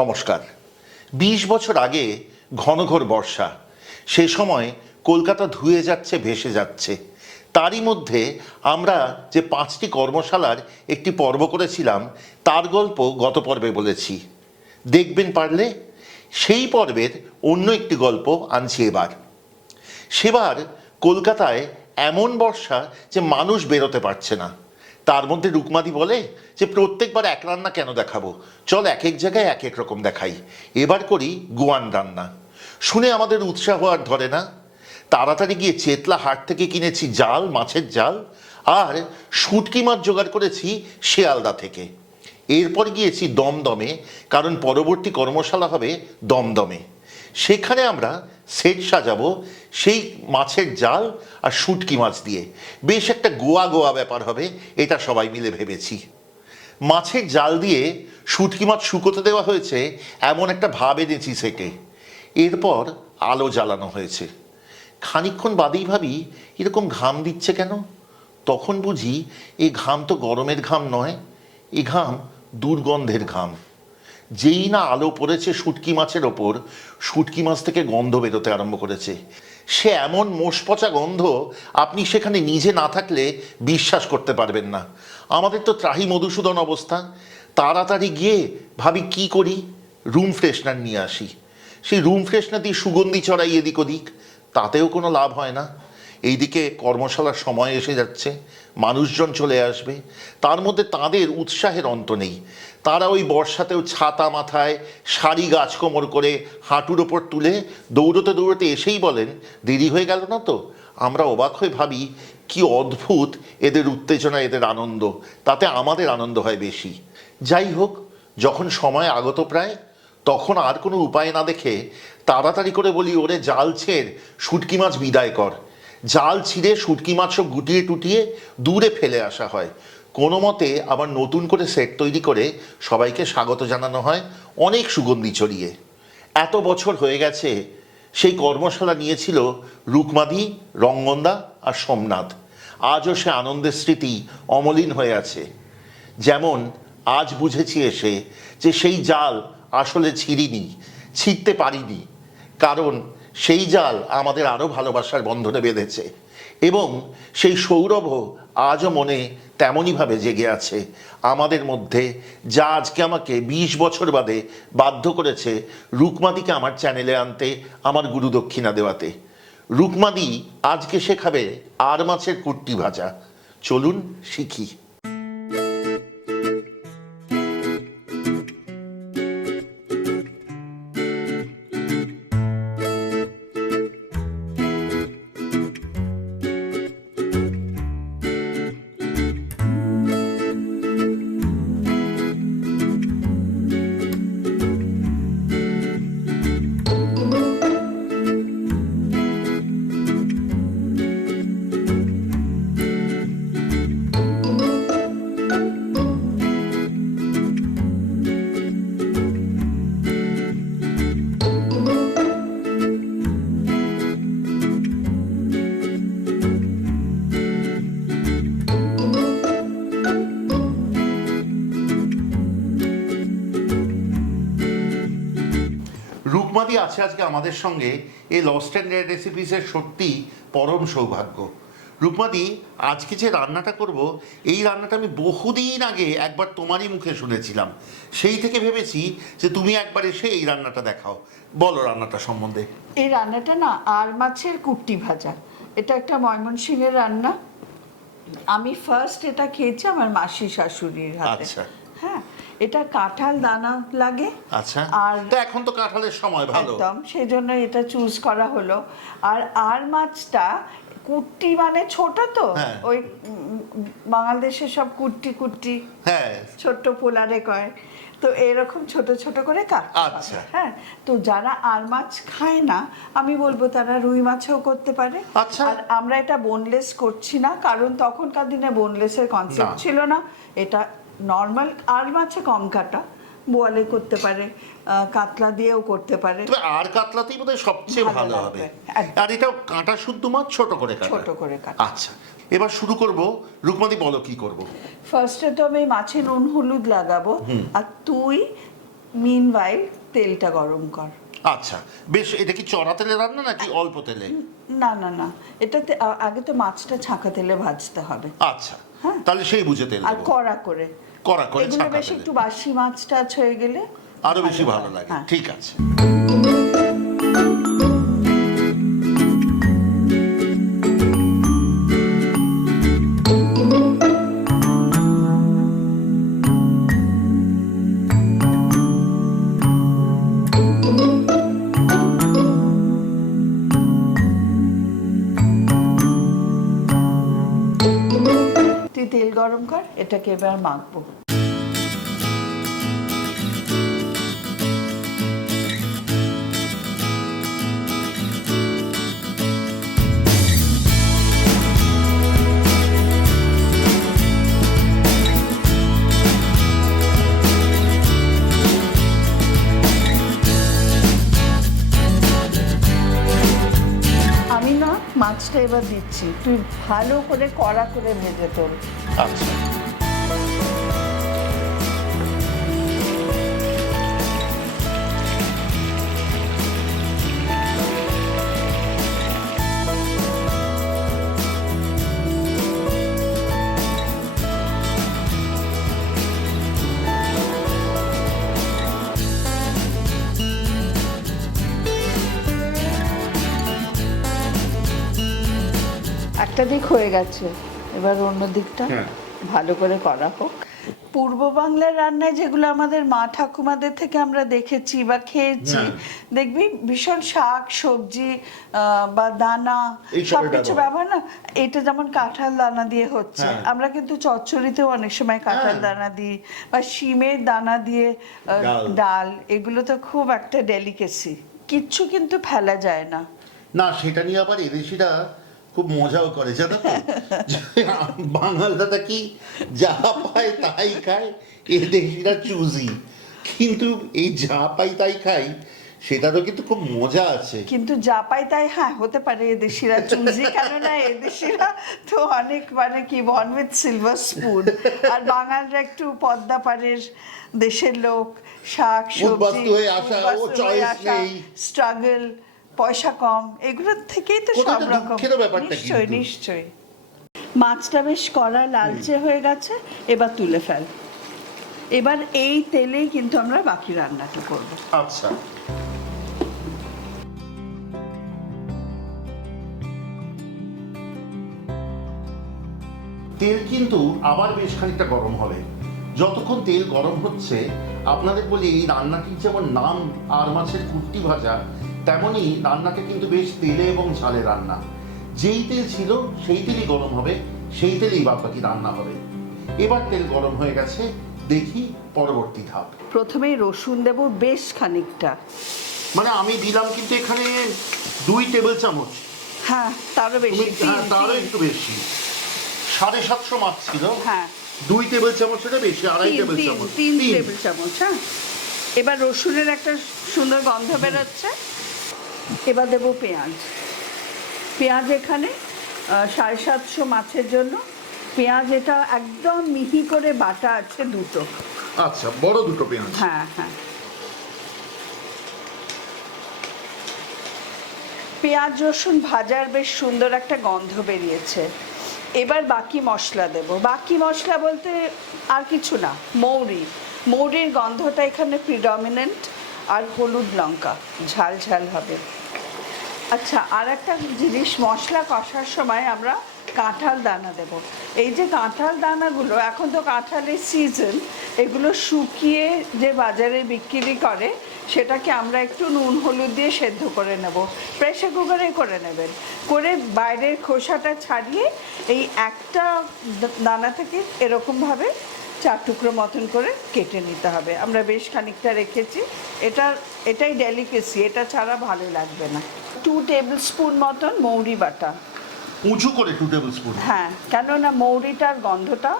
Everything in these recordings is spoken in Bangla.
নমস্কার। ২০ বছর আগে ঘনঘোর বর্ষা, সে সময় কলকাতা ধুয়ে যাচ্ছে, ভেসে যাচ্ছে। তারই মধ্যে আমরা যে ৫টি কর্মশালার একটি পর্ব করেছিলাম তার গল্প গত পর্বে বলেছি, দেখবেন পারলে। সেই পর্বের অন্য একটি গল্প আনছি এবার। সেবার কলকাতায় এমন বর্ষা যে মানুষ বেরোতে পারছে না। তার মধ্যে রুকমাদি বলে যে প্রত্যেকবার এক রান্না কেন দেখাবো, চল এক এক জায়গায় এক এক রকম দেখাই, এবার করি গোয়ান রান্না। শুনে আমাদের উৎসাহ আর ধরে না। তাড়াতাড়ি গিয়ে চেতলা হাট থেকে কিনেছি জাল, মাছের জাল, আর শুটকি মাছ জোগাড় করেছি শিয়ালদা থেকে। এরপর গিয়েছি দমদমে, কারণ পরবর্তী কর্মশালা হবে দমদমে। সেখানে আমরা সেট সাজাবো সেই মাছের জাল আর শুটকি মাছ দিয়ে। বেশ একটা গোয়া গোয়া ব্যাপার হবে, এটা সবাই মিলে ভেবেছি। মাছের জাল দিয়ে শুটকি মাছ শুকোতে দেওয়া হয়েছে এমন একটা ভাব এনেছি সেটে। এরপর আলো জ্বালানো হয়েছে। খানিকক্ষণ বাদেই ভাবি এরকম ঘাম দিচ্ছে কেন। তখন বুঝি এই ঘাম তো গরমের ঘাম নয়, এ ঘাম দুর্গন্ধের ঘাম। যেই না আলো পড়েছে শুটকি মাছের ওপর, শুটকি মাছ থেকে গন্ধ বেরোতে আরম্ভ করেছে। সে এমন মোষপচা গন্ধ, আপনি সেখানে নিজে না থাকলে বিশ্বাস করতে পারবেন না। আমাদের তো ত্রাহি মধুসূদন অবস্থা। তাড়াতাড়ি গিয়ে ভাবি কি করি, রুম ফ্রেশনার নিয়ে আসি। সেই রুম ফ্রেশনার দিয়ে সুগন্ধি ছড়াই এদিক ওদিক, তাতেও কোনো লাভ হয় না। এইদিকে কর্মশালার সময় এসে যাচ্ছে, মানুষজন চলে আসবে। তার মধ্যে তাদের উৎসাহের অন্ত নেই। তারা ওই বর্ষাতেও ছাতা মাথায়, শাড়ি গাছ কোমর করে, হাঁটুর ওপর তুলে দৌড়তে দৌড়তে এসেই বলেন, দেরি হয়ে গেল না তো? আমরা অবাক হয়ে ভাবি কি অদ্ভুত এদের উত্তেজনা, এদের আনন্দ, তাতে আমাদের আনন্দ হয় বেশি। যাই হোক, যখন সময় আগত প্রায়, তখন আর কোনো উপায় না দেখে তাড়াতাড়ি করে বলি, ওরে জাল ছেড়, শুটকি মাছ বিদায় কর। জাল ছিঁড়ে শুটকি মাছ সব গুটিয়ে টুটিয়ে দূরে ফেলে আসা হয়। কোনো মতে আবার নতুন করে সেট তৈরি করে সবাইকে স্বাগত জানানো হয়, অনেক সুগন্ধি ছড়িয়ে। এত বছর হয়ে গেছে, সেই কর্মশালা নিয়েছিল রুকমাদি, রঙ্গনদা আর সোমনাথ। আজও সে আনন্দের স্মৃতি অমলিন হয়ে আছে। যেমন আজ বুঝেছি এসে যে সেই জাল আসলে ছিঁড়িনি, ছিঁড়তে পারিনি, কারণ সেই জাল আমাদের আরও ভালোবাসার বন্ধনে বেঁধেছে। এবং সেই সৌরভও আজও মনে তেমনইভাবে জেগে আছে আমাদের মধ্যে, যা আজকে আমাকে ২০ বছর বাদে বাধ্য করেছে রুকমাদিকে আমার চ্যানেলে আনতে, আমার গুরুদক্ষিণা দেওয়াতে। রুকমাদি আজকে শেখাবে আর মাছের কুট্টি ভাজা। চলুন শিখি। রুকমাদি আছে আজকে আমাদের সঙ্গে, এই লস্ট অ্যান্ড রেয়ার রেসিপিসের সত্যি পরম সৌভাগ্য। রুকমাদি, আজকে যে রান্নাটা করব, এই রান্নাটা আমি বহুদিন আগে একবার তোমারই মুখে শুনেছিলাম। সেই থেকে ভেবেছি যে তুমি একবার এসে এই রান্নাটা দেখাও। বলো রান্নাটা সম্বন্ধে। এই রান্নাটা না আর মাছের কুট্টি ভাজা, এটা একটা ময়মনসিংহের রান্না। আমি ফার্স্ট এটা খেয়েছি আমার মাসি শাশুড়ির হাতে। আচ্ছা। হ্যাঁ, এটা কাঁঠাল দানা লাগে। আচ্ছা, আর এখন তো কাঁঠালের সময়, ভালো একদম, সেই জন্য এটা চুজ করা হলো। আর মাছটা কুট্টি মানে ছোট, তো ওই বাংলাদেশে সব কুট্টি কুট্টি, হ্যাঁ, ছোট্ট পোলারে কয়, তো এরকম ছোট ছোট করে কাটতে হবে। আচ্ছা। হ্যাঁ, তো যারা আর মাছ খায় না, আমি বলবো তারা রুই মাছও করতে পারে। আচ্ছা। আর আমরা এটা বোনলেস করছি না, কারণ তখনকার দিনে বোনলেসের কনসেপ্ট ছিল না। এটা নর্মাল আর মাছে কম কাটা, বোয়ালে করতে পারে, কাতলা দিয়েও করতে পারে। আর কাতলাতেই বোধহয় সবচেয়ে ভালো হবে। আর এটা কাঁটা শুদ্ধ মাছ, ছোট করে কাটা। আচ্ছা, এবার শুরু করব। রুকমাদি, বলো কি করব? ফার্স্টে তো আমি মাছে নুন হলুদ লাগাবো, আর তুই মিনওয়াইল তেলটা গরম কর। আচ্ছা, বেশ। এটা কি চড়া তেলে রান্না নাকি অল্প তেলে? না না না, এটাতে আগে তো মাছটা ছাঁকা তেলে ভাজতে হবে। আচ্ছা, তাহলে সেই বুঝে তেল আর দেবো। কড়া করে এগুলো ছাঁকা বেশ তেলে একটু বাসি মাছ টাছ হয়ে গেলে আরো বেশি ভালো লাগে। ঠিক আছে। তুই তেল গরম কর, এটাকে এবার মাখবো। আমি না মাছটা এবার দিচ্ছি, তুই ভালো করে কড়া করে ভেজে তোল। আচ্ছা, একটা দিক হয়ে গেছে, এবার অন্য দিকটা ভালো করে করা হোক। পূর্ব বাংলার রান্নায় যেগুলো আমাদের মা ঠাকুমাদের থেকে আমরা দেখেছি বা খেয়েছি, দেখবি ভীষণ শাক সবজি বা দানা সবকিছু ব্যবহার না। এটা যেমন কাঁঠাল দানা দিয়ে হচ্ছে, আমরা কিন্তু চচ্চড়িতেও অনেক সময় কাঁঠাল দানা দিই, বা শিমের দানা দিয়ে ডাল, এগুলো তো খুব একটা ডেলিকেসি, কিচ্ছু কিন্তু ফেলা যায় না। না, সেটা নিয়ে আবার এদেশিরা খুব মজাও করে, জানো তো। বাঙালরা কি যা পায় তাই খায়, এদেশিরা চুজি। কিন্তু এই যা পাই তাই খাই, সেটারও কিন্তু খুব মজা আছে। কিন্তু যা পাই তাই, হ্যাঁ হতে পারে এদেশিরা চুজি, কেননা এদেশিরা তো অনেক মানে কি বর্ন উইথ সিলভার স্পুন, আর বাঙালরা একটু পদ্মা পাড়ের দেশের লোক, শাক সবজি স্ট্রাগল, পয়সা কম, এগুলোর থেকেই তো সব রকম। নিশ্চয়ই নিশ্চয়ই। মাছটা বেশ কড়া লালচে হয়ে গেছে, এবার তুলে ফেল। এবার এই তেলেই কিন্তু আমরা বাকি রান্নাটা করব। আচ্ছা, তেল কিন্তু আবার বেশ খানিকটা গরম হবে। যতক্ষণ তেল গরম হচ্ছে, আপনাদের বলি এই রান্নাটির যেমন নাম আর মাছের কুট্টি ভাজা, তেমনই রান্নাটা কিন্তু বেশ তেলে এবং ঝালে রান্না। যেই তেল ছিল সেই তেলই গরম হবে, সেই তেলেই বাদবাকি রান্না হবে। এবার তেল গরম হয়ে গেছে, দেখি পরবর্তী ধাপ। প্রথমেই রসুন দেব বেশ খানিকটা, মানে আমি দিলাম কিন্তু এখানে 2 টেবিল চামচ। হ্যাঁ, তারও বেশি, তারও একটু বেশি। 750 মাছ ছিল। হ্যাঁ, 2 টেবিল চামচের বেশি, 2.5 টেবিল চামচ। 3 টেবিল চামচ। হ্যাঁ, এবার রসুনের একটা সুন্দর গন্ধ বেরোচ্ছে। এবার দেবো পেঁয়াজ। পেঁয়াজ এখানে 750 মাছের জন্য পেঁয়াজ এটা একদম মিহি করে বাটা আছে, 2টো। আচ্ছা, বড় 2টো পেঁয়াজ। হ্যাঁ হ্যাঁ, পেঁয়াজ রসুন ভাজার বেশ সুন্দর একটা গন্ধ বেরিয়েছে। এবার বাকি মশলা দেব। বাকি মশলা বলতে আর কিছু না, মৌরির গন্ধটা এখানে প্রিডমিনেন্ট, আর হলুদ লঙ্কা, ঝাল ঝাল হবে। আচ্ছা, আর একটা জিনিস, মশলা কষার সময় আমরা কাঁঠাল দানা দেব। এই যে কাঁঠাল দানাগুলো, এখন তো কাঁঠালের সিজন, এগুলো শুকিয়ে যে বাজারে বিক্রি করে, সেটাকে আমরা একটু নুন হলুদ দিয়ে সেদ্ধ করে নেব। প্রেসার কুকারে করে নেবেন, করে বাইরের খোসাটা ছাড়িয়ে এই একটা দানা থেকে এরকমভাবে 4 টুকরো মতন করে কেটে নিতে হবে। আমরা বেশ খানিকটা রেখেছি, এটাই ডেলিকেসি, এটা ছাড়া ভালো লাগবে না। 2 টেবিল স্পুন মতন মৌরি বাটা, উঁচু করে 2 টেবিল স্পুন। হ্যাঁ, কেননা মৌরিটার গন্ধটা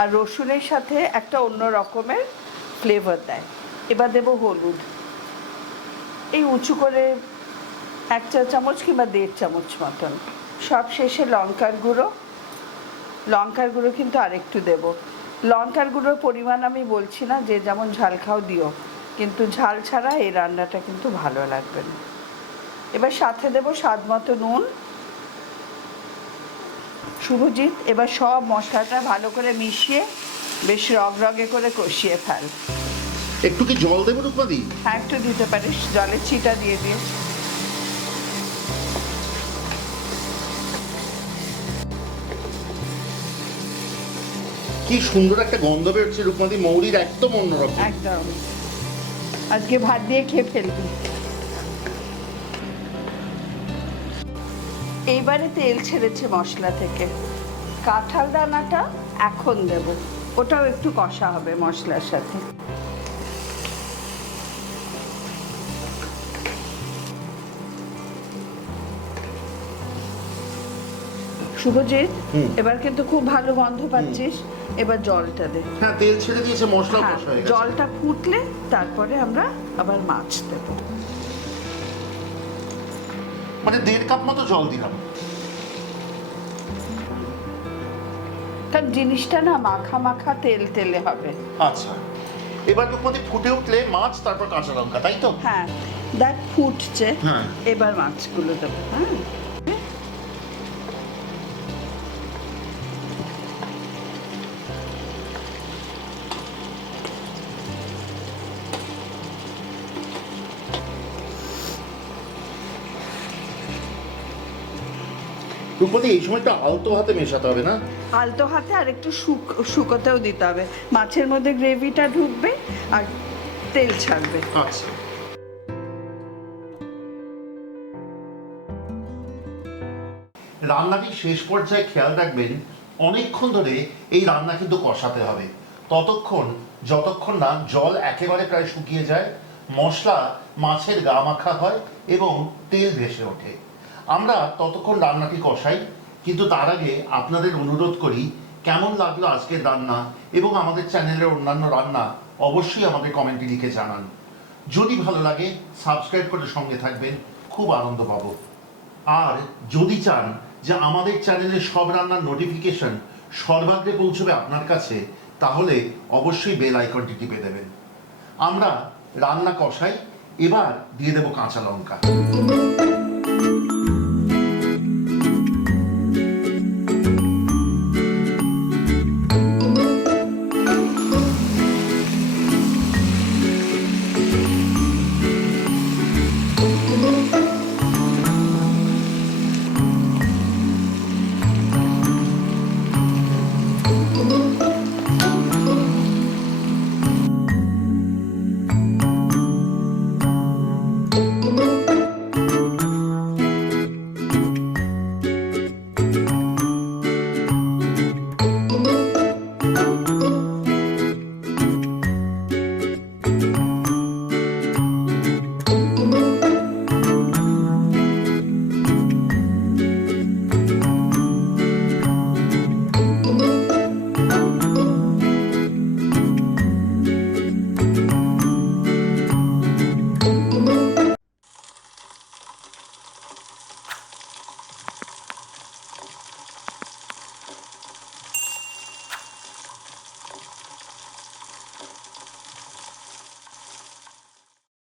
আর রসুনের সাথে একটা অন্য রকমের ফ্লেভার দেয়। এবার দেবো হলুদ, এই উঁচু করে 1 চা চামচ কিংবা 1.5 চামচ মতন। সব শেষে লঙ্কার গুঁড়ো কিন্তু আরেকটু দেব। লঙ্কার গুঁড়োর পরিমাণ আমি বলছি না, যে যেমন ঝাল খাও দিও। কিন্তু ঝাল ছাড়া এই রান্নাটা কিন্তু ভালো লাগবে না। এবার সাথে দেব স্বাদ মতো নুন। শুভজিৎ, এবার সব মশলাটা ভালো করে মিশিয়ে বেশ রগরগে করে কষিয়ে ফেল। একটু কি জল দেবো রূপমাদি? হ্যাঁ, একটু দিতে পারিস, জলের ছিটা দিয়ে দিয়ে। কি সুন্দর একটা গন্ধ বেরোচ্ছে রূপমাদি, মৌরির একদম অন্যরকম। একদম, আজকে ভাত দিয়ে খেয়ে ফেলবি। এইবারে তেল ছেড়েছে মশলা থেকে। কাঁঠাল দানাটা এখন দেব, ওটাও একটু কষা হবে মশলার সাথে। শুভজিৎ, এবার কিন্তু খুব ভালো গন্ধ পাচ্ছিস। এবার জলটা দে। হ্যাঁ, তেল ছেড়ে দিয়েছে, মশলা কষা হয়ে গেছে। জলটা ফুটলে তারপরে আমরা আবার মাছ দেব। মানে 1.5 কাপ মতো জল দিলাম। কারণ জিনিসটা না মাখা মাখা তেল তেলে হবে। আচ্ছা, এবার রূপমাদি ফুটে উঠলে মাছ, তারপর কাঁচা লঙ্কা, তাই তো? হ্যাঁ, দেখ ফুটছে। হ্যাঁ, এবার মাছগুলো দেবো। হ্যাঁ, রূপমাদি এই সময়টা আলতো হাতে মেশাতে হবে না? আলতো হাতে, আর একটু শুকোতেও দিতে হবে। মাছের মধ্যে গ্রেভিটা ঢুকবে আর তেল ছাড়বে। আচ্ছা, রান্নাটি শেষ পর্যায়ে খেয়াল রাখবেন, অনেকক্ষণ ধরে এই রান্না কিন্তু কষাতে হবে, যতক্ষণ না জল একেবারে প্রায় শুকিয়ে যায়, মশলা মাছের গা মাখা হয় এবং তেল ভেসে ওঠে। আমরা ততক্ষণ রান্নাটি কষাই, কিন্তু তার আগে আপনাদের অনুরোধ করি, কেমন লাগলো আজকের রান্না এবং আমাদের চ্যানেলের অন্যান্য রান্না অবশ্যই আমাদের কমেন্টে লিখে জানান। যদি ভালো লাগে সাবস্ক্রাইব করে সঙ্গে থাকবেন, খুব আনন্দ পাবো। আর যদি চান যে আমাদের চ্যানেলের সব রান্নার নোটিফিকেশন সর্বাগ্রে পৌঁছবে আপনার কাছে, তাহলে অবশ্যই বেল আইকনটি টিপে দেবেন। আমরা রান্না কষাই, এবার দিয়ে দেব কাঁচা লঙ্কা।